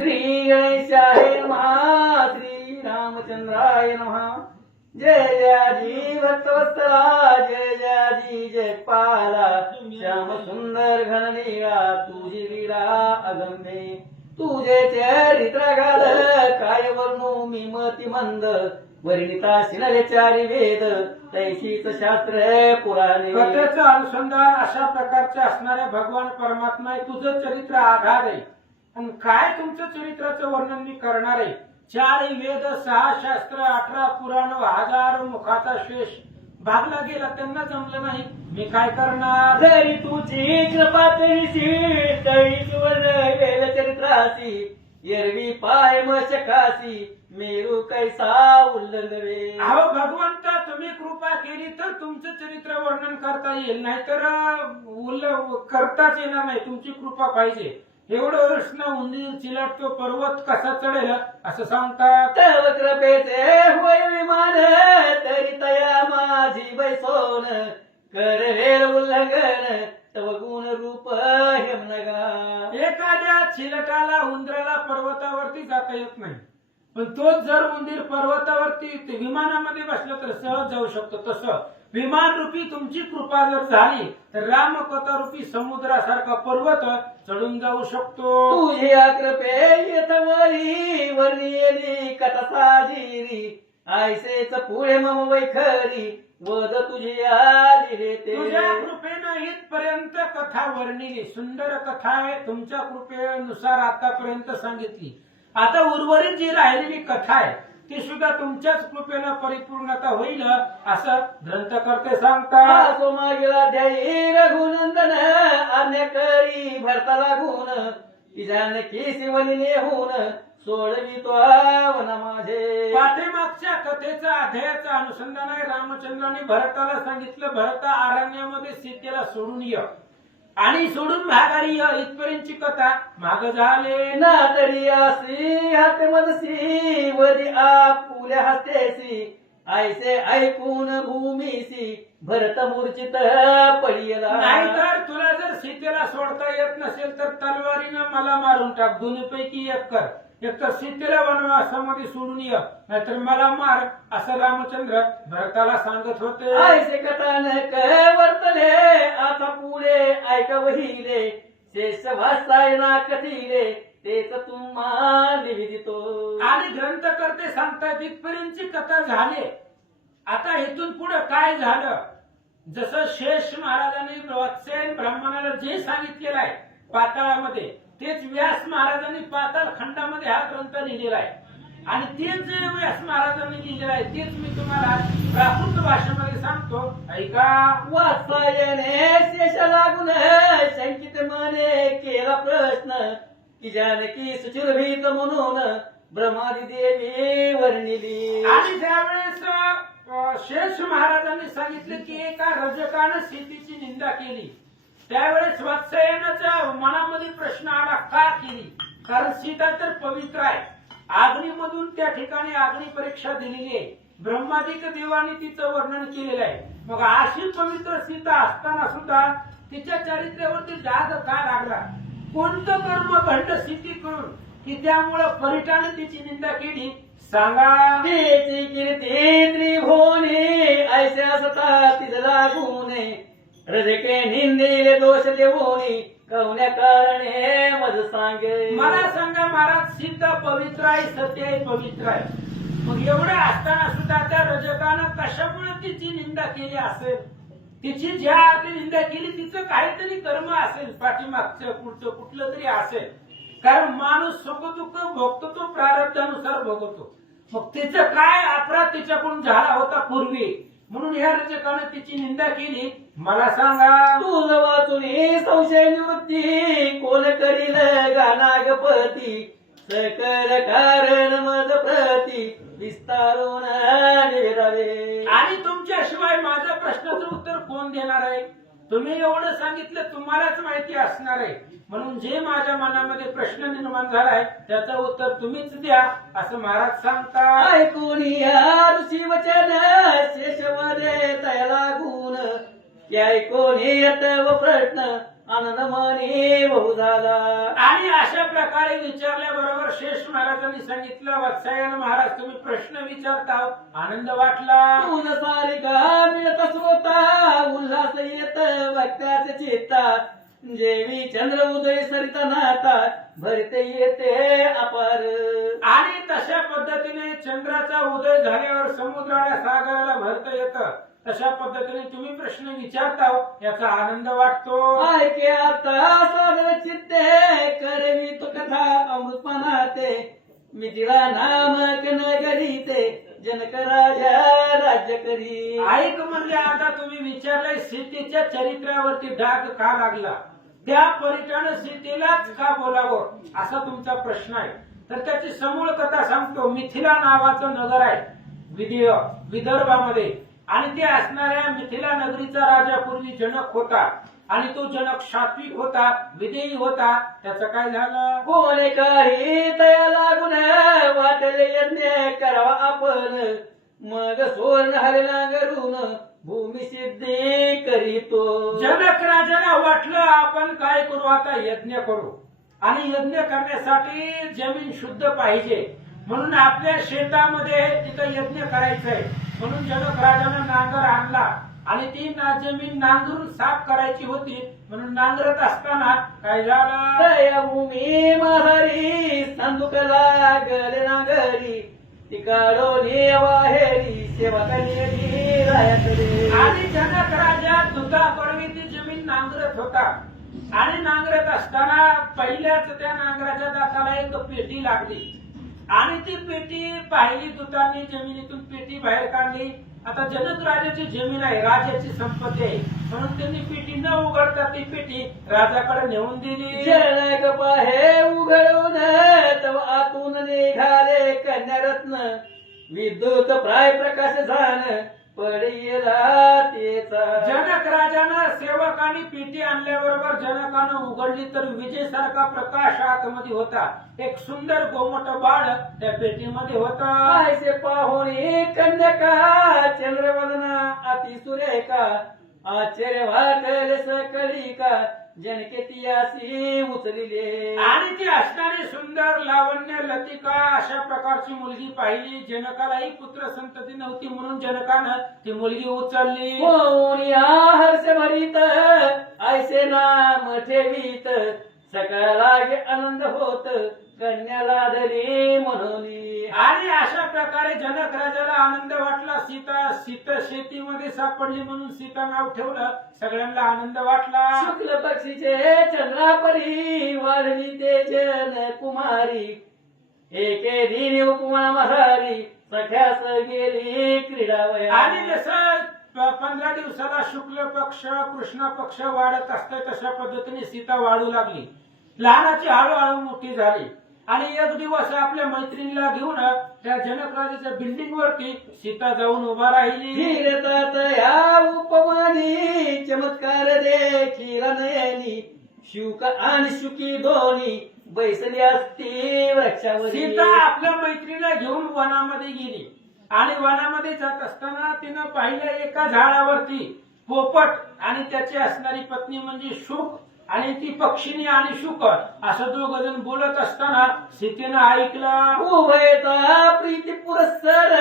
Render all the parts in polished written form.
श्री गणेशाय नमः श्री रामचंद्राय नमः जय जयाजी भक्तवत्सला जय जयाजी जय पाला श्याम सुंदर घननीळा तुझी लीला अगंगे तुझे चरित्र गाल काय वर्णू मी मती मंद वर्णिता शिनले चारी वेद तैशीच शास्त्र पुराणे कथेचं अनुसंधान अशा प्रकारचे असणारे भगवान परमात्मा आहे. तुझं चरित्र आधार आहे आणि काय तुमचं चरित्राचं वर्णन मी करणार आहे. 4 वेद 6 शास्त्र 18 पुराण 1000 मुखाचा शेष भागला गेला त्यांना जमलं नाही. मी काय करणार. जरी तुझी कृपा तैशी तैस वर्णवेल चरित्रासी एरवी पाय मशकासी मेरू कैसा उल्लंघवे. अहो भगवंता तुम्ही कृपा केली तर तुमचं चरित्र वर्णन करता येईल नाहीतर करताच येणार नाही. तुमची कृपा पाहिजे. एवढं कृष्ण उंदीर चिलटतो पर्वत कसा चढेल असं सांगतात. तव कृपेचे होय विमान तरी तया माझी बैसोन करवेल उल्लंघन तव गुण रूप हेमनगा. एखाद्या चिलटाला उंदराला पर्वतावरती जाता येत नाही पण तोच जर उंदीर पर्वतावरती विमानामध्ये बसला तर सहज जाऊ शकतो. तसं विमान रूपी तुमची कृपा जर झाली तर रामकथा रूपी समुद्रासारखा पर्वत चढून जाऊ शकतो. तुझ्या कृपे येतवरी वर्णियली कथा साजिरी आयसेच पुढे मम वैखरी वद तुझी आली रे ते. तुझ्या कृपेनं इथपर्यंत कथा वर्णिली. सुंदर कथा आहे. तुमच्या कृपेनुसार आतापर्यंत सांगितली. आता उर्वरित जी राहिलेली कथा आहे ती सुद्धा तुमच्याच कृपेनं परिपूर्णता होईल असं ग्रंथकर्ते सांगतात. आसो मागेला ध्यायी रघुनंदन आज्ञा करी भरता लागून तिजान की शिवनी नेहून सोडवी तो वना माझे. पाठीमागच्या कथेचं अध्यायाचं अनुसंधान आहे. रामचंद्राने भरताला सांगितलं भरता अरण्यामध्ये सीतेला सोडून ये आणि सोडून माघारी ये. इथपर्यंतची कथा माग झाले. ना तरी असी हात मजसी वरी आपुल्या हस्तेसी ऐसे ऐकून भूमीसी भरत मूर्छित पडियला. नाहीतर तुला जर सीतेला सोडता येत नसेल तर तलवारीनं मला मारून टाक. दोन्हीपैकी एक कर. एक तर सीतेला वनवासामध्ये सोडून ये नाहीतर मला मार असं रामचंद्र भरताला सांगत होते. ऐसे कथानक वर्तले आता पुढे ऐका वहिले शेष भासायना कथिले तेच तुम्हा निवेदितो. आणि ग्रंथकर्ते सांगतात इथपर्यंतची कथा झाली. आता इथून पुढे काय झालं. जसं शेष महाराजांनी वत्सेन ब्राह्मणाला जे सांगितलेलं आहे पाताळामध्ये तेच व्यास महाराजांनी पाताळ खंडामध्ये हा ग्रंथ लिहिलेला आहे. आणि तेच जे व्यास महाराजांनी लिहिलेलं आहे तेच मी तुम्हाला प्राकृत भाषेमध्ये सांगतो. ऐका. वात्सायने शेष लागून शंकित मने केला प्रश्न की जानकी सुचिरभीत म्हणून ब्रह्मादी देवी वर्णिली. आणि त्यावेळेस शेष महाराजांनी सांगितले की एका रजकानं सीतेची निंदा केली. त्यावेळेस वत्सायनाच्या मनामध्ये प्रश्न आला का केली. कारण सीता तर पवित्र आहे. अग्नीमधून त्या ठिकाणी अग्नी परीक्षा दिलेली आहे. ब्रह्मादिक देवाने तिचं वर्णन केलेलं आहे. मग अशी पवित्र सीता असताना सुद्धा तिच्या चरित्रावरती डाग का लागला. कोणतं कर्म घडलं सीतेकडून की त्यामुळं परिटाने तिची निंदा केली सांगा. तिची कीर्ती त्रिभुवनी ऐसे असता तिज लागूने रजके निंदिले दोष देवोनी कवन्या कारणे मज सांगे. मला सांगा महाराज सीता पवित्र आहे सत्य आहे पवित्र आहे. मग एवढं असताना सुद्धा त्या रजकानं कशामुळे तिची निंदा केली असेल. तिची ज्या अर्थी निंदा केली तिचं काहीतरी कर्म असेल पाठीमागचं पुढचं कुठलं तरी असेल. कारण माणूस सुख दुःख भोगतो तो प्रारब्धानुसार भोगतो. मग तिचं काय अपराध तिच्याकडून झाला होता पूर्वी म्हणून ह्या रजकानं तिची निंदा केली. मला सांगा. तुझ वाचून संशय निवृत्ती कोण करील गानागपती सकल कारण मज प्रती विस्तारून निवेदावे. आणि तुमच्याशिवाय माझ्या प्रश्नाचं उत्तर कोण देणार आहे. तुम्ही एवढं सांगितलं तुम्हालाच माहिती असणार आहे. म्हणून जे माझ्या मनामध्ये प्रश्न निर्माण झालाय त्याचं उत्तर तुम्हीच द्या असं महाराज सांगतात. ऐकून या ऋषी वचन शेषमध्ये तया लागून ऐकून येत व प्रश्न आनंद मनी बहु झाला. आणि अशा प्रकारे विचारल्याबरोबर शेष महाराजांनी सांगितलं, वत्सायन महाराज तुम्ही प्रश्न विचारता, आनंद वाटला. ऊन सारिका मिळत स्वता उल्हास येत भक्ताचे चित्ता. जेवी चंद्र उदय सरिता नाता भरते येते अपार. आणि तशा पद्धतीने चंद्राचा उदय झाल्यावर समुद्राला सागराला भरता येतं. तशा पद्धतीने तुम्ही प्रश्न विचारता याचा आनंद वाटतो. ऐके आता सादर चित्ते करवी तो कथा अमृतपणाते. मिथिला नामक नगरी ते जनक राजा राज्य करी. ऐक म्हणजे आता तुम्ही विचारलंय सीतेच्या चरित्रावरती डाग का लागला, त्या परिटानं सीतेलाच का बोलावं असा तुमचा प्रश्न आहे. तर त्याची समूळ कथा सांगतो. मिथिला नावाचं नगर आहे विदर्भामध्ये, आणि ते असणाऱ्या मिथिला नगरीचा राजा पूर्वी जनक होता. आणि तो जनक सात्विक होता, विदेही होता. त्याचं काय झालं, कोणे काही तया लागून वाटले यज्ञ करावा आपण. मग सुवर्ण हरे नांगरून भूमी सिद्धी करीतो. जनक राजाला वाटलं आपण काय करू, आता यज्ञ करू. आणि यज्ञ करण्यासाठी जमीन शुद्ध पाहिजे, म्हणून आपल्या शेतामध्ये तिथं यज्ञ करायचंय. म्हणून जनक राजानं नांगर आणला आणि ती जमीन नांगरून साफ करायची होती. म्हणून नांगरत असताना काय झालं, तया भूमी माधारी संदूक लागले नांगरी. ती काढोली वाहेरी सेवा करी रायाकडे. आणि जनक राजा दुधापर्वी ती जमीन नांगरत होता. आणि नांगरत असताना पहिल्याच त्या नांगराच्या दाताला एक पेटी लागली. आणि ती पेटी पाहिली दुधाने, जमिनीतून पेटी बाहेर काढली. आता जनक राजाची जमीन आहे, राजाची संपत्ती आहे, म्हणून त्यांनी पेटी न उघडता ती पेटी राजाकडे नेऊन दिली. जनक पाहे उघडून तव आतून निघाले कन्यारत्न. विद्युत प्राय प्रकाश झान पडेला तेचा. जनक राजानं सेवकांनी पेटी आणल्याबरोबर जनकानं उघडली तर विजेसारखा प्रकाश आतमध्ये होता. एक सुंदर गोमट बाळ त्या पेटीमध्ये होता. ऐसे पाहुणी कन्यका चंद्रवदना अति सुरेखा. आश्चर्य वाटले सकळी का जनके तियासी उचलिले. आणि ती असणारी सुंदर लावण्य लतिका अशा प्रकारची मुलगी पाहिली. जनकालाही पुत्र संतती नव्हती, म्हणून जनकानं ती मुलगी उचलली. कोणिया हर्ष भरीत ऐसे नाम ठेवीत. सकाळागे आनंद होत कन्याला धरी म्हणून. आणि अशा प्रकारे जनक राजाला आनंद वाटला. सीता शेतीमध्ये सापडली म्हणून सीता नाव ठेवलं. सगळ्यांना आनंद वाटला. शुक्ल पक्षीचे चंद्रापरी वाढली ते जन कुमारी. एके दिनी उपमा महारी सख्यास गेली क्रीडावया. आणि जसं 15 दिवसाला शुक्ल पक्ष कृष्ण पक्ष वाढत असते तशा पद्धतीने सीता वाढू लागली. लहानाची हळूहळू मोठी झाली. आणि एक दिवस आपल्या मैत्रिणीला घेऊन त्या जनक राजाच्या बिल्डिंग वरती सीता जाऊन उभा राहिली. धीरतात या उपमानी चमत्कार देखील नयनी. शुक आणि शुकी दोन्ही बैसली असती वृक्षावरी. सीता आपल्या मैत्रिणीला घेऊन वनामध्ये गेली. आणि वनामध्ये जात असताना तिनं पाहिलं एका झाडावरती पोपट आणि त्याची असणारी पत्नी म्हणजे शुक आणि ती पक्षिणी आणि शुक असं दोघ जण बोलत असताना सीतेनं ऐकलं. उभयता प्रीती पुरस्सर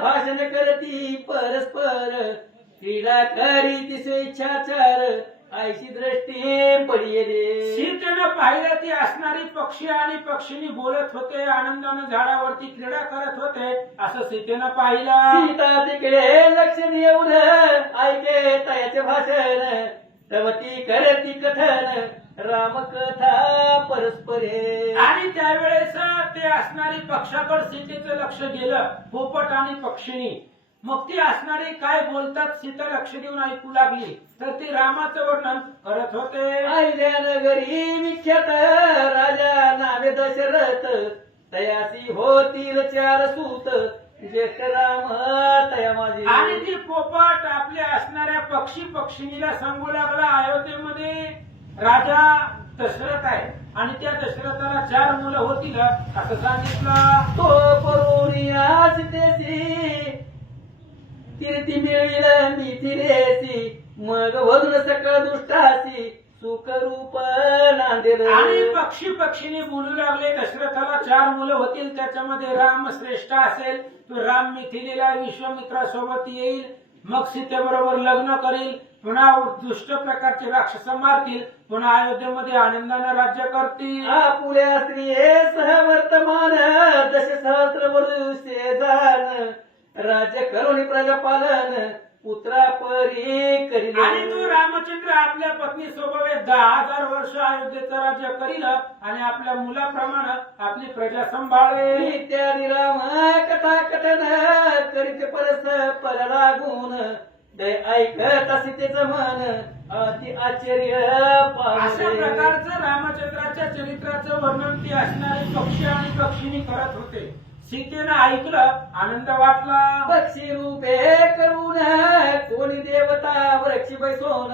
भाषण करती परस्पर. क्रीडा करीती स्वेच्छाचार ऐशी दृष्टी पडिले. सीतेनं पाहिलं ती असणारी पक्षी आणि पक्षिणी बोलत होते, आनंदानं झाडावरती क्रीडा करत होते असं सीतेनं पाहिलं. सीता तिकडे लक्ष देऊन ऐके तयाचे भाषण. तवती करती कथन रामकथा परस्परे. आणि त्यावेळेस ते असणारी पक्षाकडे सीतेचं लक्ष गेलं, पोपट आणि पक्षिणी. मग ती असणारी काय बोलतात सीता लक्ष देऊन ऐकू लागली. तर ती रामाचं वर्णन करत होते. आईल्या नगरी विख्यात राजा नावे दशरथ. तयासी होतील 4 सूत ज्येष्ठ राम तया माझी. आणि ती पोपट आपल्या असणाऱ्या पक्षिणीला सांगू लागला अयोध्येमध्ये राजा दशरथ आहे आणि त्या दशरथाला 4 मुलं होतील असं सांगितलं. तो परुनिया सीतेसी कीर्ती मिळविल मी तिरेसी. मग वरून सकळ दुष्टासी सुखरूप नांदेल. आणि पक्षीने बोलू लागले. दशरथाला 4 मुलं होतील, त्याच्यामध्ये राम श्रेष्ठ असेल. तो राम मिथिलेला विश्वामित्रासोबत येईल, मग सीतेबरोबर लग्न करील, पुन्हा दुष्ट प्रकारचे राक्षस मारतील, पुन्हा अयोध्येमध्ये आनंदाने राज्य करतील. आपुल्या स्त्रिये सहवर्तमान दश सहस्र वर्षे जाण राज्य करुणी प्रजापालन पुत्रापरी करील. आणि तो रामचंद्र आपल्या पत्नी सोबत 10,000 वर्ष अयोध्येचं राज्य करील आणि आपल्या मुलाप्रमाणे आपली प्रजा सांभाळेल. इत्यादी राम कथा कथन करीत परस्पर लागून दय ऐकत सीतेचं मन अति आश्चर्य अशा पावले. प्रकारचं रामचंद्राच्या चरित्राचं वर्णन ते असणारे पक्षी आणि पक्षिणी करत होते. सीतेनं ऐकलं, आनंद वाटला. पक्षी रूपे करून कोणी देवता वृक्षी बैसोन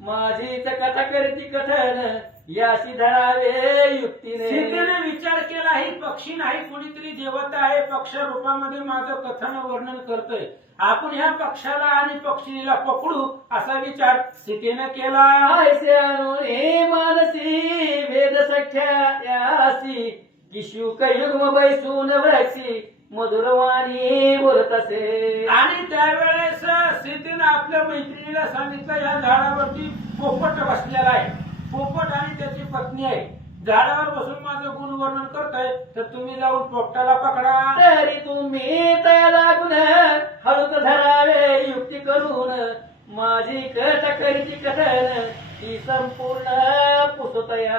माझीच कथा करती कथन याशी धरावे युक्तीने. सीतेने विचार केला, ही पक्षी नाही, कोणीतरी देवता आहे, पक्ष रूपामध्ये माझं कथन वर्णन करतोय. आपण ह्या पक्षाला आणि पक्षीला पकडू असा विचार सीतेने केला. ऐसे अनुने मानसी वेद सख्या यासी की शुक युग्म बैसून वृक्षी मधुरवाणी बोलत असे. आणि त्यावेळेस सीतेने आपल्या मैत्रिणीला सांगितलं, या झाडावरती पोपट बसलेला आहे. पोपट आणि त्याची पत्नी आहे. झाडावर बसून माझं गुणवर्णन करतोय, तर तुम्ही जाऊन पोपटाला पकडा. तरी तुम्ही त्या लागून हळूच धरावे युक्ती करून माझी कथा करीती कथन ही संपूर्ण पुसतया.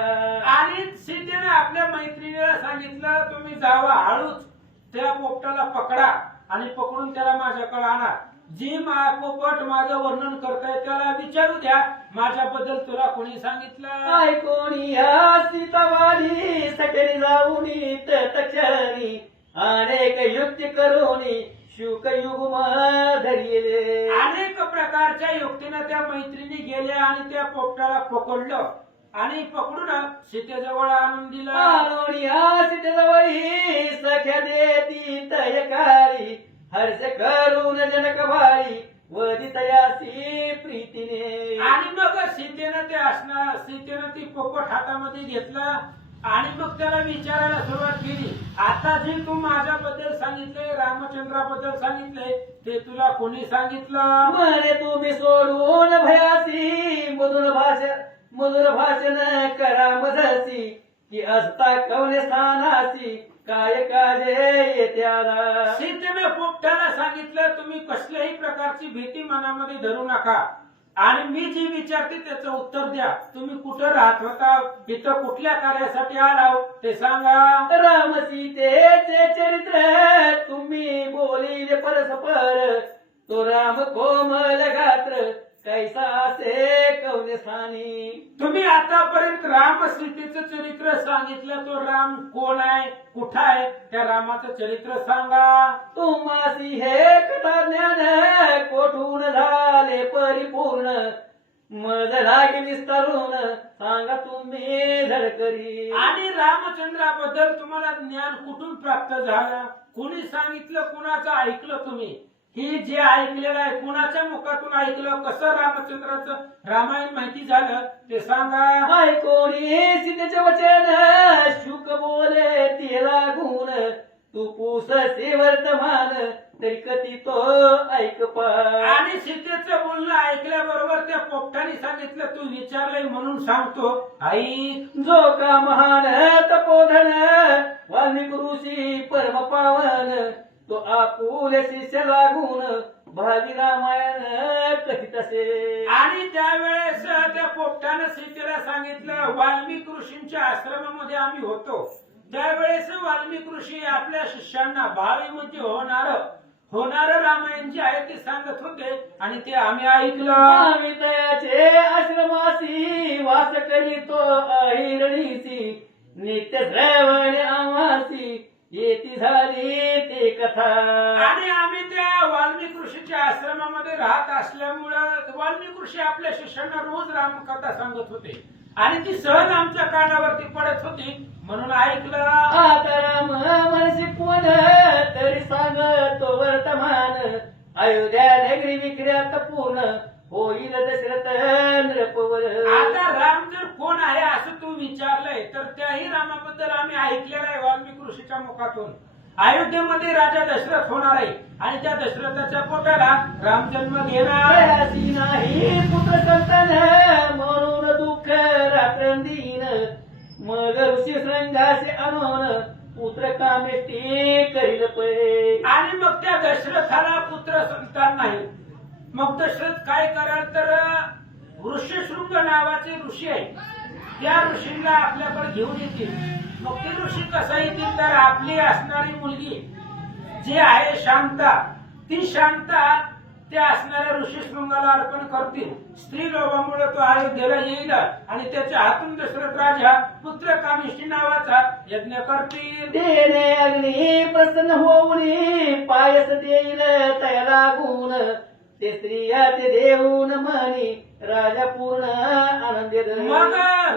आणि सीतेने आपल्या मैत्रिणीला सांगितलं, तुम्ही जावा, हळूच त्या पोपटाला पकडा आणि पकडून त्याला माझ्याकडे आणा. जी पोपट माझं वर्णन करताय त्याला विचारू द्या, माझ्याबद्दल तुला कोणी सांगितलं. ऐकोणी ह्या सीतावाणी सकेरी जाऊनी तक्षणी अनेक युक्ती करूनी शुक युगम धरिले. अनेक प्रकारच्या युक्तीनं त्या मैत्रिणी गेल्या आणि त्या पोपटाला पकडलं आणि पकडून सीतेजवळ आणून दिलं. आणून ह्या सीतेजवळी सख्या देती तयकारी हर्ष करून जनक भारी वदितयासी प्रीतीने. आणि मग सीतेनं ती पोपट हातामध्ये घेतला आणि मग त्याला विचारायला सुरुवात केली, आता जे तू माझ्याबद्दल सांगितलंय, रामचंद्राबद्दल सांगितलंय, ते तुला कोणी सांगितलं. म्हणे तुम्ही सोडून भयासी मधुर भाषण करा मधसी की असता कवने स्थानासी काय काजे येत्याला. सीतेने पोपटाला सांगितलं, तुम्ही कसल्याही प्रकारची भीती मनामध्ये धरू नका आणि मी जी विचारते त्याचं उत्तर द्या. तुम्ही कुठं राहत होता, इथं कुठल्या कार्यासाठी आलाव ते सांगा. राम सीतेचे चरित्र तुम्ही बोलिले परस्पर तो राम कोमल गात्र कैसा असे कवने स्थानी. तुम्ही आतापर्यंत राम सीतेचं चरित्र सांगितलं, तो राम कोण आहे, कुठं आहे, त्या रामाचं चरित्र सांगा. तुम्हासी हे कथा ज्ञान कोठून झाले परिपूर्ण मज लागे विस्तारून सांगा तुम्ही झडकरी. आणि रामचंद्राबद्दल तुम्हाला ज्ञान कुठून प्राप्त झालं, कोणी सांगितलं, कुणाचं ऐकलं तुम्ही, ही जे ऐकलेलं आहे कुणाच्या मुखातून ऐकलं, कसं रामचंद्राचं रामायण माहिती झालं ते सांगा. ऐकोणी सीतेचे वचन शुक बोले ते लागून तू पुससे वर्तमान तरी कधी तो ऐक पा. आणि सीतेचं बोलणं ऐकल्याबरोबर त्या पोपटाने सांगितलं, तू विचारलंय म्हणून सांगतो, आई जो का महान तपोधन वाल्मिक ऋषी परम पावन तो आपुले शिष्य लागून भावी रामायण कथित असे. आणि त्यावेळेस त्या पोपटानं सीतेला सांगितलं, वाल्मिक ऋषींच्या आश्रमामध्ये आम्ही होतो. त्यावेळेस वाल्मिक ऋषी आपल्या शिष्यांना भावी म्हणजे होणार रामायण जे आहे ते सांगत होते आणि ते आम्ही ऐकलं. आम्ही तयाचे आश्रमासी वास करीतो अहिरणीसी नित्य श्रवण आम्हासी येती झाली ते कथा. आणि आम्ही त्या वाल्मिक ऋषीच्या आश्रमामध्ये राहत असल्यामुळं वाल्मिक ऋषी आपल्या शिष्यांना रोज रामकथा सांगत होते आणि ती सहज आमच्या कानावरती पडत होती म्हणून ऐकलं. आता राम मनसी कोण तरी सांगतो वर्तमान अयोध्या नगरी विक्र्यात पूर्ण होईल दशरथ नृपवर. आता राम जर कोण आहे असं तू विचारलंय तर त्याही रामाबद्दल आम्ही ऐकलेलं आहे वाल्मिकी ऋषीच्या मुखातून. अयोध्येमध्ये राजा दशरथ होणार आहे आणि त्या दशरथाच्या पोटाला राम जन्म घेणार. प्रयासी नाही पुत्र संतान म्हणून दुःख रात्रंदीन. मग ऋषी श्रृंगासे आणून पुत्र कामेष्टी करील पै. आणि मग त्या दशरथाला पुत्र संतान नाही. मग दशरथ काय कराल तर ऋषशृंग नावाचे ऋषी आहे त्या ऋषींना आपल्याकडे घेऊन येतील. मग ते ऋषी कसं येतील तर आपली असणारी मुलगी जी आहे शांता ती शांता त्या असणाऱ्या ऋषीशृंगाला अर्पण करतील. स्त्री लोभामुळे तो अयोध्येला येईल आणि त्याच्या हातून दशरथ राजा पुत्र कामिष्ठी नावाचा यज्ञ करतील. देणे अग्नी प्रसन्न होऊन पायस देईल तया लागून. ते स्त्रिया ते देऊन म्हणी राजा पूर्ण आनंदित. मग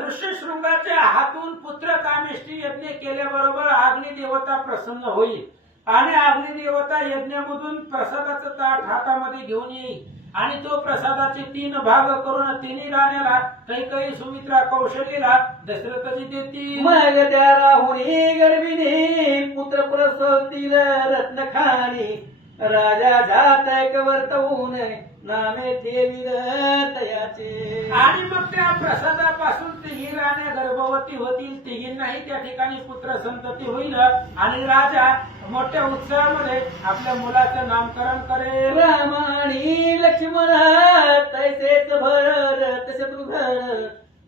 ऋषशृंगाच्या हातून पुत्र कामेष्टी यज्ञ केल्याबरोबर अग्निदेवता प्रसन्न होईल आणि अग्निदेवता यज्ञामधून प्रसादाचं ताट हातामध्ये घेऊन येईल आणि तो प्रसादाचे 3 भाग करून तिन्ही राण्याला कैकेयी सुमित्रा कौशल्यला दशरथजी देतील. मग त्या राहुणी गर्भिणी पुत्र प्रसवतील रत्न खाणी. राजा जातक वर्तवून नामे ठेवील तयाचे. आणि मग त्या प्रसादापासून तिघी राण्या गर्भवती होतील. तिघींनाही त्या ठिकाणी पुत्र संतती होईल आणि राजा मोठ्या उत्सवामध्ये आपल्या मुलाचं नामकरण करेल. राम आणि लक्ष्मण तैसेच भरत शत्रुघ्न.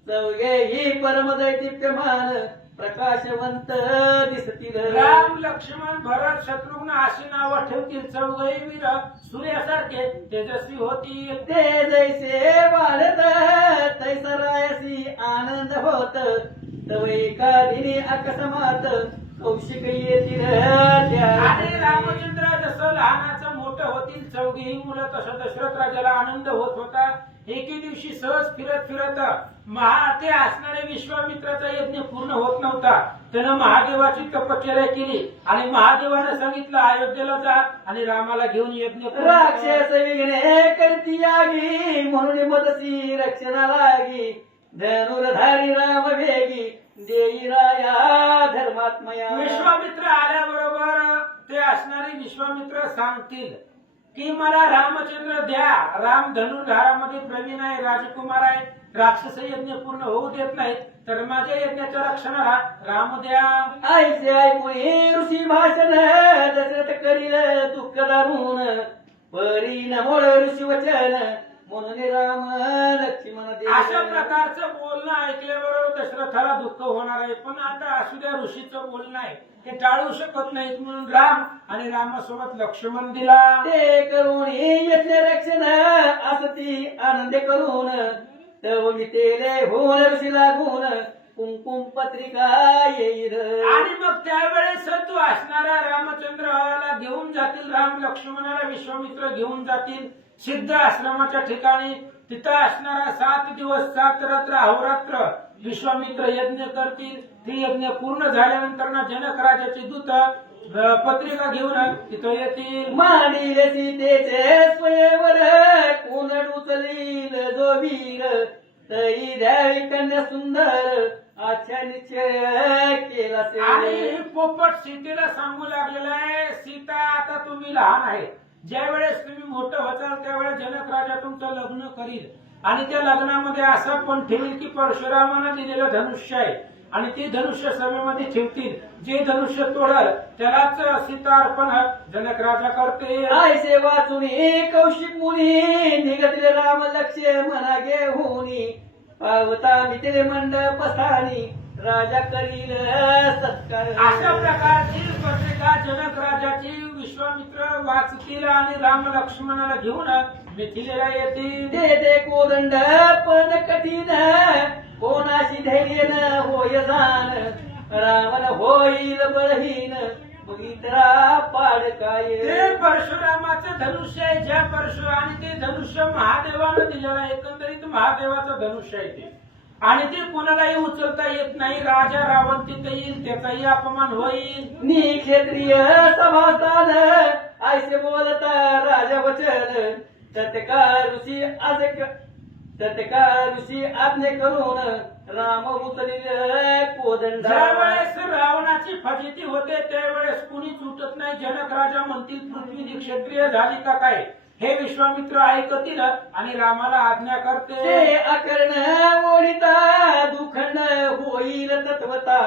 चौघेही परमदैदिप्यमान प्रकाशवंत दिसतील. राम लक्ष्मण भरत शत्रुघ्न अशी नावं ठेवतील. चौघही वीर सूर्यासारखे तेजस्वी होतील. ते जैसे वाढत तैसा रायसी आनंद होत. तव एका दिनी अकस्मात कौशिक येतील त्या. आणि रामचंद्र जसं लहानाचं मोठं होतील चौघीही मुलं तसं दशरथ राजाला आनंद होत होता. एके दिवशी सहज फिरत फिरत ते असणारे विश्वामित्राचा यज्ञ पूर्ण होत नव्हता. त्यानं महादेवाची तपश्चर्या केली आणि महादेवानं सांगितलं अयोध्येला जा आणि रामाला घेऊन यज्ञ पूर्ण कर. राक्षस विघ्ने करती यागी म्हणून मदसी रक्षणा लागी. धनुर्धारी राम वेगी देई राया धर्मात्मया. विश्वामित्र आल्याबरोबर ते असणारे विश्वामित्र सांगतील की मला रामचंद्र द्या. राम धनुर्धारामध्ये प्रवीण आहे, राजकुमार आहे, राक्षस यज्ञ पूर्ण होऊ देत नाहीत तर माझ्या यज्ञाच्या रक्षणाला राम द्या. आईचे ऐकून ऋषी भाषण दशरथ करील दुःख दारुण. परी नमोळ ऋषी वचन म्हणून राम लक्ष्मण अशा प्रकारचं बोलणं ऐकल्याबरोबर दशरथाला दुःख होणार आहे. पण आता असू द्या ऋषीचं बोलणं आहे ते टाळू शकत नाहीत म्हणून राम आणि रामासोबत लक्ष्मण दिला. ते करून यज्ञ रक्षण असती आनंद करून. तव मितेले होऊन ऋषी लागून कुंकुम पत्रिका येईल. आणि मग त्यावेळेस तू असणारा रामचंद्राला घेऊन जातील. राम लक्ष्मणाला विश्वामित्र घेऊन जातील सिद्ध आश्रमाच्या ठिकाणी. तिथं असणारा 7 दिवस 7 रात्र अहोरात्र विश्वामित्र यज्ञ करतील. ते यज्ञ पूर्ण झाल्यानंतर ना जनक राजाचे दूत पत्रिका घेऊन तिथं येतील. मांडील सीतेचे स्वयंवर कोणड उचलील जो वीर. तई द्यावी कन्या सुंदर आच्छा निश्चय केला. आणि पोपट सीतेला सांगू लागलेला आहे सीता आता तुम्ही लहान आहे. ज्या वेळेस तुम्ही मोठं होताल त्यावेळेस जनक राजा तुमचं लग्न करील आणि त्या लग्नामध्ये असं पण ठेवील की परशुरामानं दिलेलं धनुष्य आहे आणि ते धनुष्य सभेमध्ये ठेवतील. जे धनुष्य तोडल त्यालाच सीता अर्पण जनक राजा करते. आयसे वाचून कौशिक मुनी निघतील राम लक्ष मना घेऊन. पावता मिथिले मंडप स्थानी राजा करील सत्कार. अशा प्रकारची पत्रिका जनक राजाची विश्वामित्र वाचतील आणि राम लक्ष्मणाला घेऊन मिथिलेला येतील. ते कोदंड पण कठीण कोणाशी धैर्य न होय जाण. रावण होईल बळहीन बघितरा पाड काय. ते परशुरामाचं धनुष्य आहे ज्या परशु आणि ते धनुष्य महादेवानं दिलेलं आहे. एकंदरीत महादेवाचं धनुष्य आहे ते आणि ते कोणालाही उचलता येत नाही. राजा रावण तिथे येईल त्याचाही अपमान होईल. क्षत्रिय सभास्थान ऐसे बोलता राजा वचन. तत्काळ ऋषी आज्ञे करून राम उचलिले कोदंडा. ज्यावेळेस रावणाची फजिती होते त्यावेळेस कुणीच उठत नाही. जनक राजा म्हणतील पृथ्वी निक्षत्रिय झाली का काय, हे विश्वामित्र ऐकतील आणि रामाला आज्ञा करते. ते अकर्ण ओढिता दुखंड होईल तत्वता,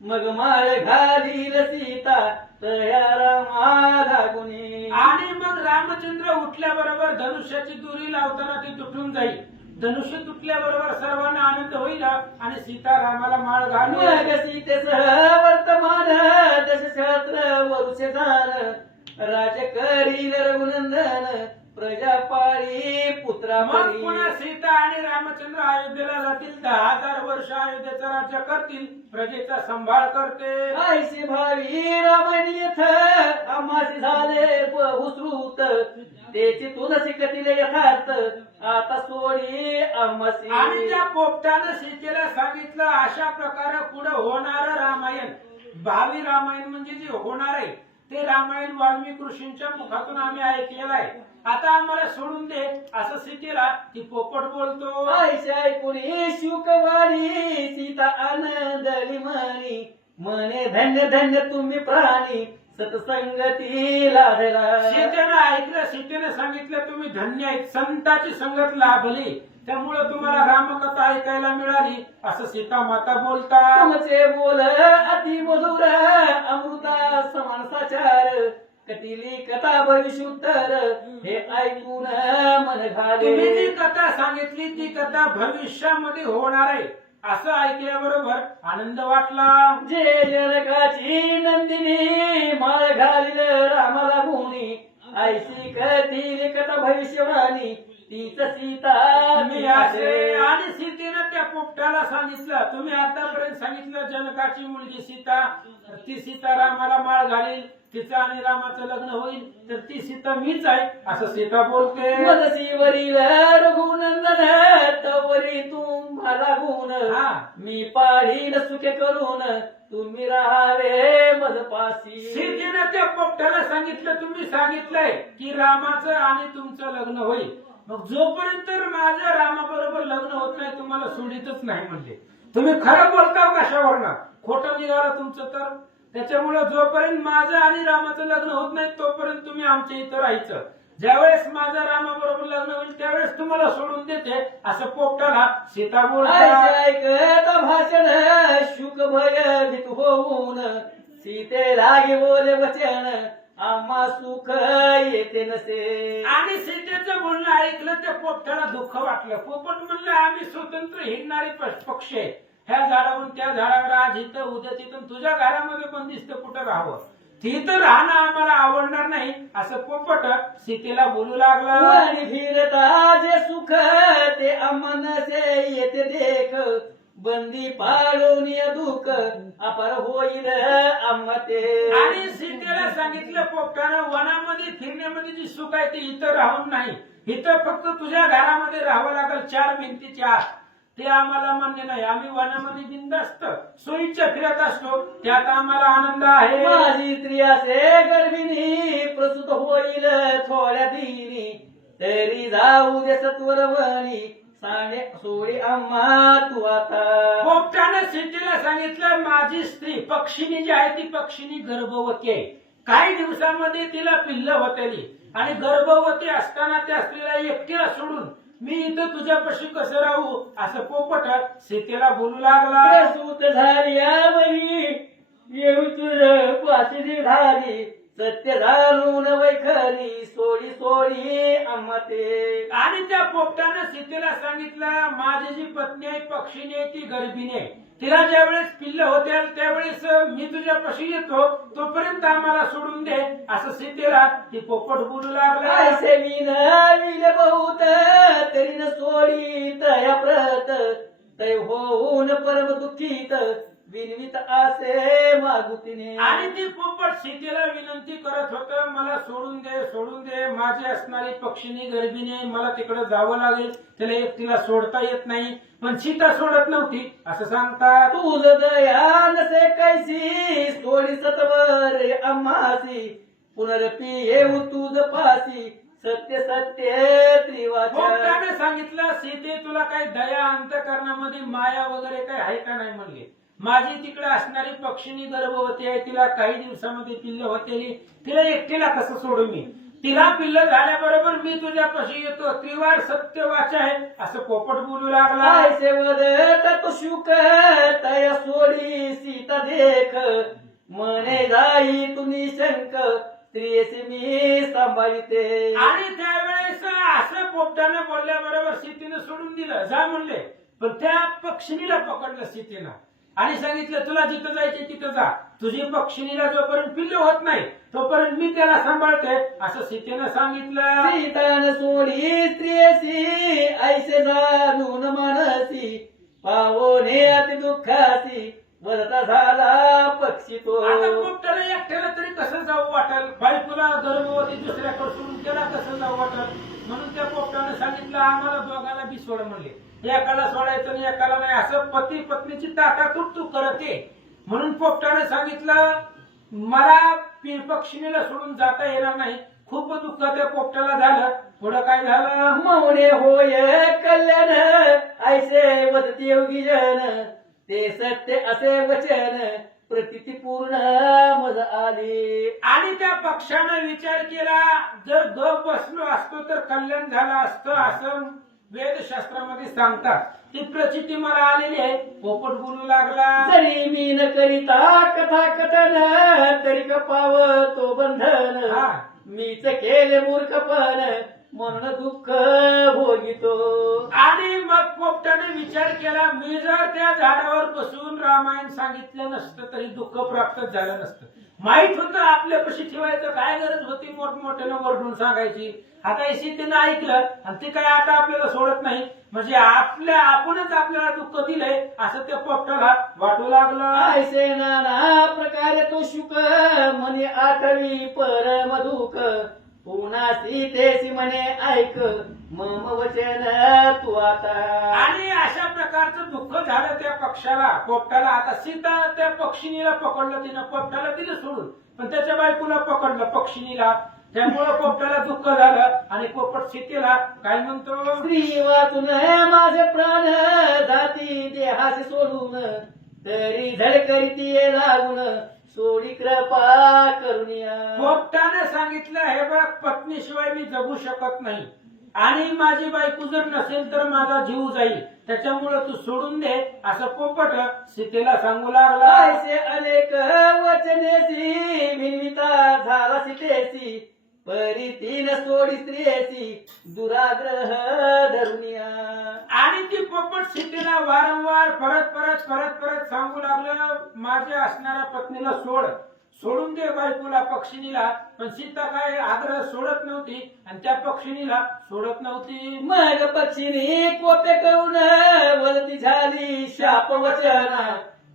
मग माळ घालील सीता तया रामा लागुनी. आणि मग रामचंद्र उठल्याबरोबर धनुष्याची दोरी लावताना ती तुटून जाईल. धनुष्य तुटल्याबरोबर सर्वांना आनंद होईल आणि सीता रामाला माळ घालून मग सीतेसह वर्तमान दशसहस्र वरुष जाण, राज करील रघुनंदन प्रजा पाळी पुत्रा मग पुन्हा सीता आणि रामचंद्र अयोध्येला जातील. 10,000 वर्ष अयोध्येचं राज्य करतील, प्रजेचा सांभाळ करते. आईशी भावी रामायण येथ आम्हाशी झाले बहुश्रुत, त्याची तुलसी कथिले यथार्थ आता सोडी आम्हाशी. आणि त्या पोपटानं सीतेला सांगितलं अशा प्रकारे पुढे होणार रामायण, भावी रामायण म्हणजे जे होणार आहे ते रामायण वाल्मिकी ऋषींच्या मुखातून आम्ही ऐकलेलं आहे. आता आम्हाला सोडून दे असं सीतेला ती पोपट बोलतो. आईशी ऐकून शुकवाणी सीता आनंदली म्हणी, म्हणे धन्य धन्य तुम्ही प्राणी सत्संगती लाभला. सीतेनं ऐकलं, सीतेने सांगितलं तुम्ही धन्य आहेत, संताची संगत लाभली, त्यामुळे तुम्हाला रामकथा ऐकायला मिळाली असं सीता माता बोलतात. तुमचे बोल अति मधुर अमृता समान साचार, कथिली कथा भविष्योत्तर हे ऐकून मन तुम्ही जी घाले. कथा सांगितली ती कथा भविष्यामध्ये होणार आहे असं ऐकल्याबरोबर आनंद वाटला. जे जनकाची नंदिनी माळ घालील रामाला गुणी, ऐशी कथिली कथा भविष्यवाणी तीच सीता मी असे. आणि सीतेनं त्या पोपटाला सांगितलं तुम्ही आतापर्यंत सांगितलं जनकाची मुलगी सीता, तर ती सीता रामाला माळ घालील, तिचं आणि रामाचं लग्न होईल, तर ती सीता मीच आहे असं सीता बोलते. मदसीवरील रघुनंदन तवरी तुम्हाला गुण, हा. मी पाडीन सुखे करून तुम्ही राहावे मजपाशी. सीतेनं त्या पोपटाला सांगितलं तुम्ही सांगितलंय की रामाचं आणि तुमचं लग्न होईल, मग जोपर्यंत माझं रामाबरोबर लग्न होत नाही तुम्हाला सोडितच नाही. म्हणजे तुम्ही खरं बोलता कशावरनं, खोटं निघालं तुमचं तर. त्याच्यामुळे जोपर्यंत माझं आणि रामाचं लग्न होत नाही तोपर्यंत तुम्ही आमच्या इथं राहायचं. ज्यावेळेस माझं रामाबरोबर लग्न होईल त्यावेळेस तुम्हाला सोडून देते असं पोपटाला सीता बोलतात. ऐकत भाषण शुक भयभीत होऊन, सीते लागे बोले वचन आम्हा सुख येते नसे. आणि सीतेचं बोलणं ऐकलं त्या पोपटाला दुःख वाटलं. पोपट म्हणलं आम्ही स्वतंत्र हिंडणारे पक्षी आहे, ह्या झाडावरून त्या झाडावर आज इथं उद्या तिथं, तुझ्या घरामध्ये पण दिसतं कुठं राहावं, तिथं राहणं आम्हाला आवडणार नाही असं पोपट सीतेला बोलू लागला. आणि फिरता जे सुख ते अमनसे येते देख, बंदी पाडून दुःख अपार होईल आम्हा ते. आणि सीतेला सांगितलं पोपटानं वनामध्ये फिरण्यामध्ये जी सुख आहे ते इथं राहून नाही, इथं फक्त तुझ्या घरामध्ये राहावं लागेल 4 भिंतीच्या आत, ते आम्हाला मान्य नाही. आम्ही वनामध्ये बिनधास्त सोयीच्या फिरत असतो, त्यात आम्हाला आनंद आहे. माझी स्त्री असे गर्भिणी प्रसूत होईल थोड्या दिनी, तरी जाऊ दे सत्वरवणी साने सोडी आम्हा तू आता. पोपटानं सीतेला सांगितलं माझी स्त्री पक्षिणी जी आहे ती पक्षिणी गर्भवती आहे, काही दिवसामध्ये तिला पिल्ल होतेली, आणि गर्भवती असताना त्या स्त्रीला एकटीला सोडून मी इथं तुझ्यापाशी कसं राहू असं पोपट सीतेला बोलू लागला. प्रसूत झाली यावरी येऊ तुझ पाशी धारी, सत्य जाणून वैखरी सोडी सोडी आम्हा ते. आणि त्या पोपटानं सीतेला सांगितलं माझी जी पत्नी आहे पक्षीने आहे ती गर्भिणी आहे, तिला ज्यावेळेस पिल्ल होते त्यावेळेस मी तुझ्यापाशी येतो, तोपर्यंत आम्हाला सोडून दे असं सीतेला ती पोपट बोलू लागला. ऐसे मी विले बहुत तरी न सोडी तया प्रत, तै होऊन परम दुःखित विनवित असे मागुतीने. आणि ती पोपट सीतेला विनंती करत होतं मला सोडून दे माझी असणारी पक्षिणी गर्भिणी आहे, मला तिकडे जावं लागेल, तिला एकटीला सोडता येत नाही. पण सीता सोडत नव्हती असं सांगतात. तुझ दया नसे कैसी सोडी सत्वर आम्हासी, पुनरपी येऊ तुझ पासी सत्य सत्य त्रिवाचा. पोपटाने सांगितलं सीते तुला काही दया अंतकरणामध्ये माया वगैरे काही आहे का नाही म्हणले. माझी तिकडे असणारी पक्षिणी गर्भवती आहे, तिला काही दिवसामध्ये पिल्ल होतेली, तिला एकटीला कसं सोडू मी. तिला पिल्ल झाल्याबरोबर मी तुझ्यापाशी येतो, त्रिवार सत्य वाचा आहे असं पोपट बोलू लागला. ऐसे वदत तो शुक तया सोडी सीता देख, मने जाई तू निशंक स्त्रियेसी मी सांभाळते. आणि त्यावेळेस असं पोपटाने बोलल्याबरोबर सीतेनं सोडून दिलं, जा म्हणले. पण त्या पक्षिणीला पकडलं सीतेनं आणि सांगितलं तुला जिथं जायचे तिथं जा, तुझी पक्षिणीला जोपर्यंत पिल्ल होत नाही तोपर्यंत मी त्याला सांभाळते असं सीतेनं सांगितलं. सीतान सोडी स्त्रियेसी ऐसे जाणून मानसी, पावोने अति दुःखासी वरता झाला पक्षी तो. आता पोपटाला एकट्याला तरी कसं जाऊ वाटेल, बायकोला गर्भवती दुसऱ्याकडे सोडून त्याला कसं जाऊ वाटेल. म्हणून त्या पोपटाने सांगितलं आम्हाला दोघांना बी सोड म्हणले, एकाला सोडायचं आणि एकाला नाही, असं पती पत्नीची ताटातूट तू करते. म्हणून पोपटाने सांगितलं मला पक्षिणीला सोडून जाता येणार नाही. खूप दुःख त्या पोपटाला झालं. थोडं काय झालं, मौने होय कल्याण ऐसे वदती योगी जन, ते सत्य असे वचन प्रतिती पूर्ण मज आली. आणि त्या पक्षाने विचार केला जर गप बसलो असतो तर कल्याण झालं असतं असं वेदशास्त्रामध्ये सांगतात. ती प्रचिती मला आलेली आहे. पोपट बोलू लागला, जरी मी न करिता कथा कथन, तरी कपाव तो बंधन. हा. मीच केले मूर्खपण, म्हणून दुःख भोगितो. आणि मग पोपटाने विचार केला मी जर त्या झाडावर बसून रामायण सांगितलं नसतं तरी दुःख प्राप्त झालं नसतं. माहित होतं आपल्यापाशी ठेवायचं, काय गरज होती मोठमोठ्यानं वरडून सांगायची. आता सीतेनं ऐकलं आणि ते काय आता आपल्याला सोडत नाही, म्हणजे आपणच आपल्याला दुःख दिलंय असं त्या पोपटाला वाटू लागलं. ऐसे नाना प्रकारे तो शुक, म्हणे आठवी परम दुःख, पुन्हा सीतेसी म्हणे ऐक मम वचन तू आता. आणि अशा प्रकारचं दुःख झालं त्या पक्षाला पोपटाला. आता सीता त्या पक्षिणीला पकडलं, तिनं पोपटाला दिलं सोडून, पण त्याच्या बायकोला पकडलं पक्षिणीला. त्यामुळं पोपटाला दुःख झालं आणि पोपट सीतेला काय म्हणतो, स्त्री वाचून माझे प्राण जाती देहासी सोडून, तरी धडकरीती लागून सोडी कृपा करुनिया. पोपटाने सांगितलं हे बघ पत्नीशिवाय मी जगू शकत नाही आणि माझी बायको जर नसेल तर माझा जीव जाईल, त्याच्यामुळे तू सोडून दे असं पोपट सीतेला सांगू लागला. ऐसे अनेक वचनेसी मिनविता झाला सीतेसी, परी तीन सोडी स्त्रियेसी दुराग्रह धरुनिया. आणि ती पोपट सीतेला वारंवार परत सांगू लागलं माझ्या असणाऱ्या पत्नीला सोडून दे बायकोला पक्षिणीला. पण सीता काय आग्रह सोडत नव्हती आणि त्या पक्षिणीला सोडत नव्हती. मग पक्षिणी कोपे करून वलती झाली शाप वचन,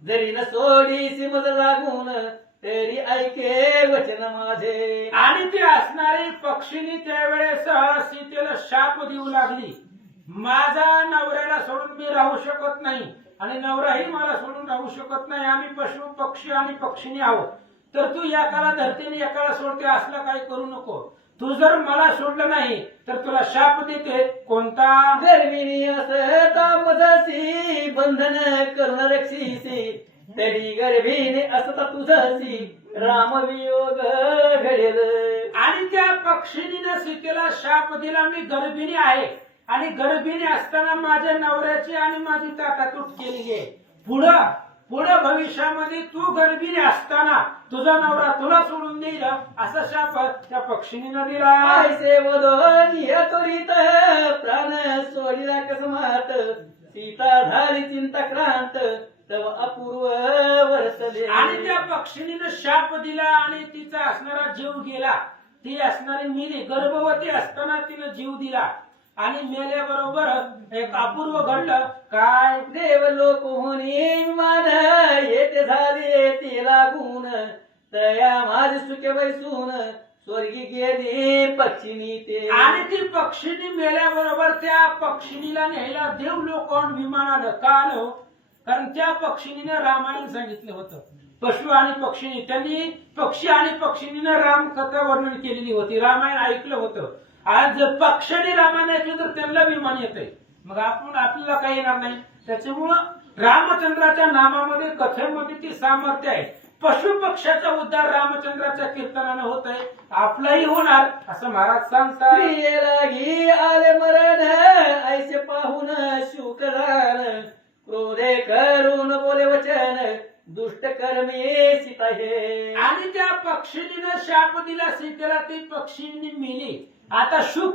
जरी न सोडी सिमज लागून तरी ऐके वचन माझे. आणि ती असणारी पक्षिणी त्यावेळेस सीतेला शाप देऊ लागली, माझा नवऱ्याला सोडून मी राहू शकत नाही आणि नवराही मला सोडून राहू शकत नाही. आम्ही पशु पक्षी आणि पक्षिणी आहोत, तर तू एकाला धरते आणि एकाला सोडते असलं काही करू नको. तू जर मला सोडलं नाही तर तुला शाप देते. कोणता, गर्भिणी असता मजसी बंधन करून रक्षीसी, तरी गर्भिणी असता तुझसी रामवियोग घडेल. आणि त्या पक्षिणीने सीतेला शाप दिला मी गर्भिणी आहे आणि गर्भिणी असताना माझ्या नवऱ्याची आणि माझी ताटातूट केली आहे. पुढं भविष्यामध्ये तू गर्भिणी असताना तुझा नवरा तुला सोडून देईल असा शाप त्या पक्षिणीनं दिला. ऐसे वदोनी त्वरित प्राण सोडिला कसमात, सीता झाली चिंताक्रांत तव अपूर्व वर्तले. आणि त्या पक्षिणीनं शाप दिला आणि तिचा असणारा जीव गेला. ती असणारी मेली, गर्भवती असताना तिनं जीव दिला आणि मेल्याबरोबर एक अपूर्व घडलं. काय, देव लोक होणी मान येते झाले ते लागून, तया माझे सुखे बैसून स्वर्गी गेली पक्षिणी ते. आणि ती पक्षिणी मेल्याबरोबर त्या पक्षिणीला न्यायला देव लोक विमान आलं. का आलं, कारण त्या पक्षिणीने रामायण सांगितलं होतं. पशु आणि पक्षिणी, त्यांनी पक्षी आणि पक्षिणीने रामकथा वर्णन केलेली होती, रामायण ऐकलं होतं. आज पक्षाने रामाने ऐकलं तर त्यांना विमान येतंय, मग आपल्याला काही येणार नाही. त्याच्यामुळं रामचंद्राच्या नामामध्ये कथेमध्ये ती सामर्थ्य आहे. पशु पक्षाचा उद्धार रामचंद्राच्या कीर्तनानं होत आहे, आपलाही होणार असं महाराज सांगतात. प्रियलागी आले मरण ऐसे पाहून शुकरान क्रोधे करून बोले वचन दुष्ट कर्मे सीता हे. आणि त्या पक्षिणीनं शाप दिला सीतेला, ती पक्षींनी मेली. आता शुक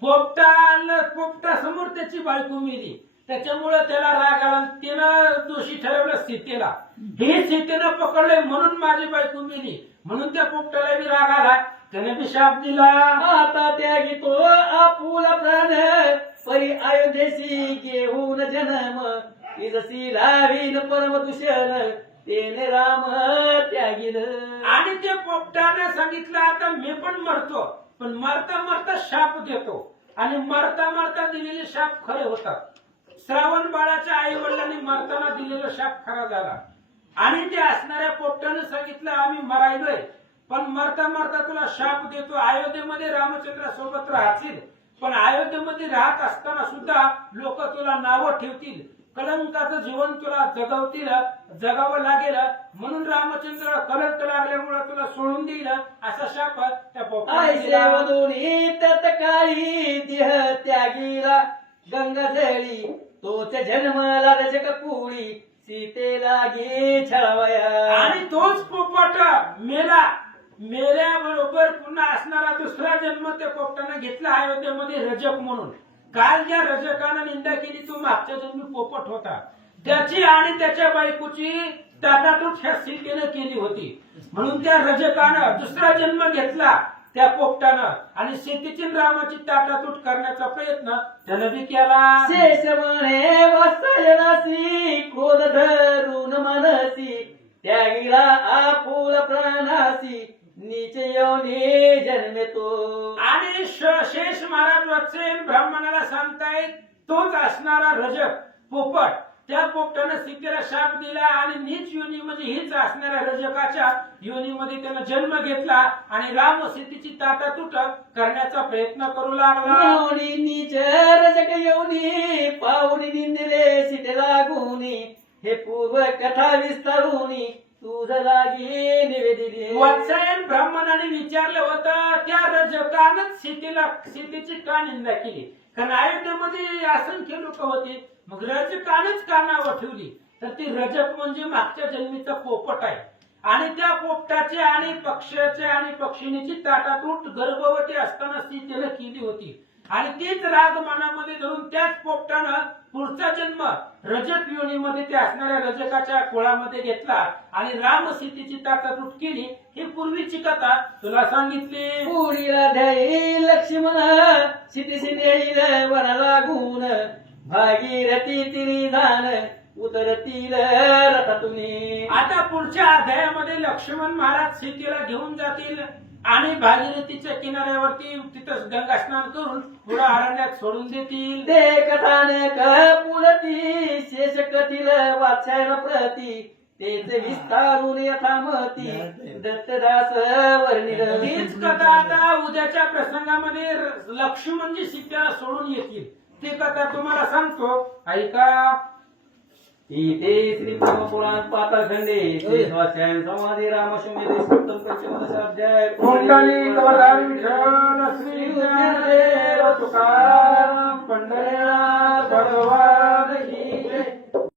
पोपटा समोर त्याची बायको मेली, त्याच्यामुळे त्याला राग आला. त्यानं दोषी ठरवलं सीतेला, हे सीतेनं पकडले म्हणून माझी बायको मेली, म्हणून त्या पोपटाला बी राग आला, त्याने बी शाप दिला. आता त्यागी तो आपुला प्राण परी अयोध्येशी घेऊन जन्म इजसी लावीन परम दूषण तेने राम त्यागिन. आणि ते पोपटाने सांगितलं आता मी पण मरतो, पण मरता मरता शाप देतो. आणि मरता मरता दिलेले शाप खरे होतात. श्रावण बाळाच्या आई वडिलांनी मरताना दिलेला शाप खरा झाला. आणि ते असणाऱ्या पोपटाने सांगितलं आम्ही मरायलोय, पण मरता मरता तुला शाप देतो, अयोध्येमध्ये रामचंद्रासोबत राहतील, पण अयोध्येमध्ये राहत असताना सुद्धा लोक तुला नावं ठेवतील, कलंकाचं जीवन तुला जगावं लागेल, म्हणून रामचंद्र कलंक लागल्यामुळे तुला सोडून देईल असा शाप त्या पोपटाने ऐसे दिला. वधूनी तत्काळी देह त्यागीला गंगा जळी तोच जन्मला रजक कुळी सीतेला गे छळवया. आणि तोच पोपट मेल्याबरोबर पुन्हा असणारा दुसरा जन्म त्या पोपटाने घेतला अयोध्येमध्ये रजक म्हणून. काल ज्या रजकानं निंदा केली तो मागच्या जन्मी पोपट होता, त्याची आणि त्याच्या बायकोची ताटातूट ह्या सीतेनं केली होती, म्हणून त्या रजकानं दुसरा जन्म घेतला त्या पोपटानं आणि सीतेची रामाची ताटातूट करण्याचा प्रयत्न त्यानं बी केला. शेष म्हणे वात्सल्यनासी क्रोध धरून मनसी त्यागीला आपुल प्राणासी नीच योनी जन्मेतो. आणि शेष महाराज वत्सेन ब्राह्मणाला सांगतायत तोच असणारा रजक पोपट, त्या पोपटानं सीतेला शाप दिला आणि नीच योनी म्हणजे हीच असणाऱ्या रजकाच्या योनीमध्ये त्यानं जन्म घेतला आणि राम सीतेची ताटातूट करण्याचा प्रयत्न करू लागला. योनी नीच रजक योनी पाहुणी निंदिले सीते लागूनी हे पूर्व कथा विस्तारुनी तुझ लागी निवेदिली. वत्सायन ब्राह्मणाने विचारलं होतं त्या रजकानंच सीतेची का निंदा केली, कारण अयोध्येमध्ये असंख्य लोक होते, मग रजकानंच का नावं ठेवली, तर ती रजक म्हणजे मागच्या जन्मीचा पोपट आहे. आणि त्या पोपटाचे आणि पक्षाचे आणि पक्षिणीची ताटातूट गर्भवती असताना सीतेनं केली होती. आणि तीच राग मनामध्ये धरून त्याच पोपटानं पुढचा जन्म रजक योनीमध्ये ते असणाऱ्या रजकाच्या कुळामध्ये घेतला आणि राम सीतेची ताटातूट केली. ही पूर्वीची कथा तुला सांगितली. पुढीला ध्याई लक्ष्मण क्षितिशी नेईल वन लागून भागीरथी तिरी जाण उतरतील रथातून. आता पुढच्या अध्यायामध्ये लक्ष्मण महाराज सीतेला घेऊन जातील आणि भागीरथीच्या किनाऱ्यावरती तिथं गंगा स्नान करून पुढे अरण्यात सोडून देतील. ते कथानक पुढती शेष कथील वात्स्यायन प्रती तेच विस्तारून यथामती दत्तदास वर्णिल. तीच कथा आता उद्याच्या प्रसंगामध्ये लक्ष्मणजी सीतेला सोडून येतील, ती कथा तुम्हाला सांगतो, ऐका. इथे श्री पुराण पाताळखंडे श्री स्वाध्याय समाधी रामशुमेधी सप्तम पंचमदशाध्याय पुंडलिकवरांचन श्री ज्ञानदेव तुकाराम पंढरीनाथ भगवान